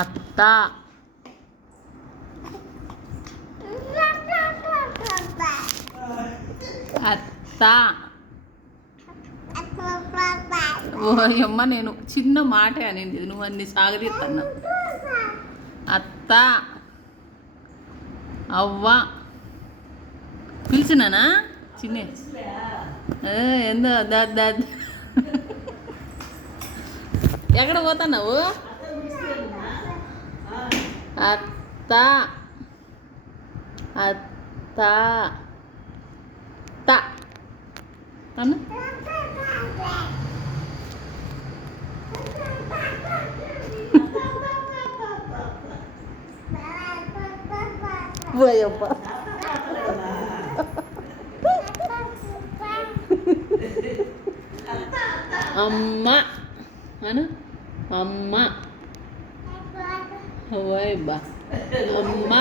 అత్త అత్త. ఓయమ్మ నేను చిన్న మాట అనేది నువ్వు అన్ని సాగదీస్తున్నా. అత్త అవ్వ పిలిచినానా చిన్న ఎందో దా ఎక్కడ పోతున్నావు? అత్త అత్త త అన్న పోయబ్బా అమ్మ అను అమ్మ ఓయబ్బా అమ్మ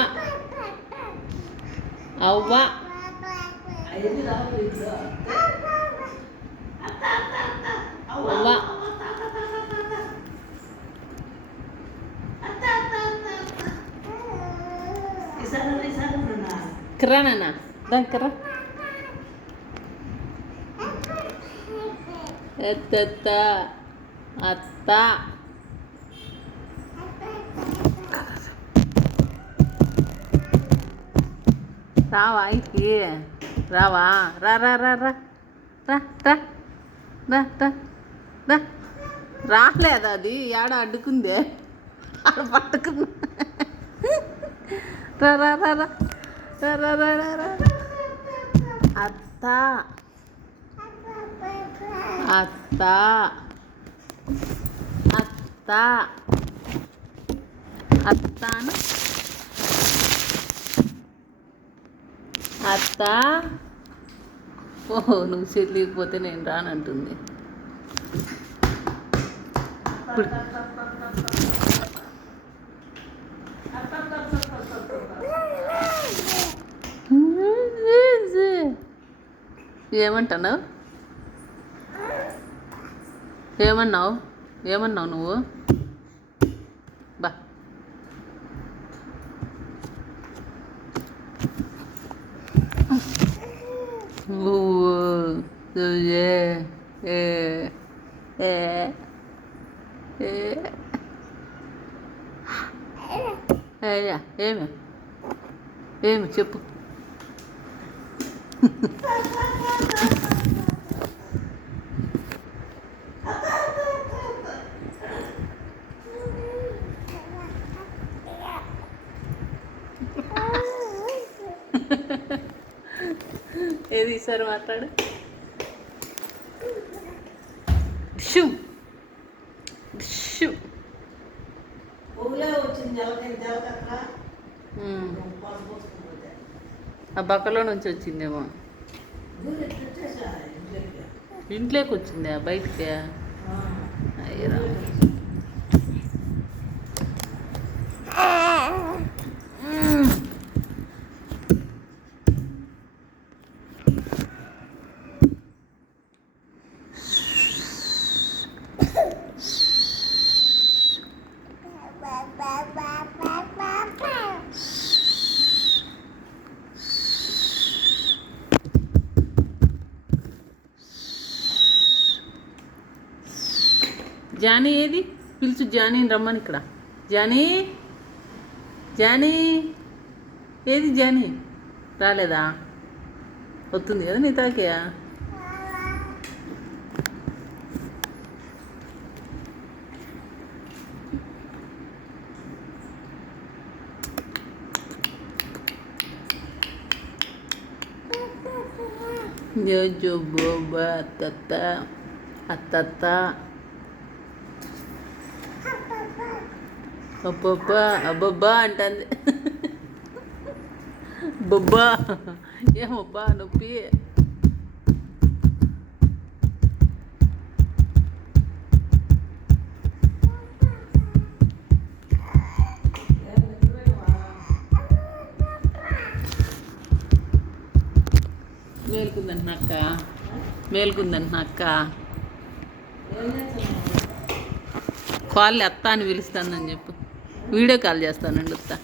అవ్వ అవ్వ కిరానా దాని కిరా ఎత్త అత్త రావా ఇంటికి రావా రా రా రా రా రా రా రా రా రా రాలేదా? అది ఏడ అడ్డుకుందే ఆడ పట్టుకుంది. రా రా రా రా రా రా రా రా అత్త అత్త అత్త అత్తాను అత్త. ఓహో నువ్వు చెల్లిపోతే నేను రానంటుంది. ఏమంటున్నావు? ఏమన్నావు? ఏమన్నావు నువ్వు? బా ఏమి ఏమి చెప్పు. ఏది ఈసారి మాట్లాడు. షూ షూ ఆ బక్కలో నుంచి వచ్చిందేమో. ఇంట్లోకి వచ్చిందా బయటికి? అయ్యరా జానీ ఏది? పిలుచు జానీని రమ్మని ఇక్కడ. జానీ జానీ ఏది? జానీ రాలేదా? వస్తుంది కదా నీ తాకియా? జో బోబా అత్తత్త అత్తత్త అబ్బబ్బా అబ్బబ్బా అంటుంది. బొబ్బా ఏమబ్బా నొప్పి. మేలుకుందంటున్నా అక్క, మేలుకుందంటున్నా అక్క. కాళ్ళు అత్త అని పిలుస్తుందని చెప్పు. వీడియో కాల్ చేస్తానండి వస్తా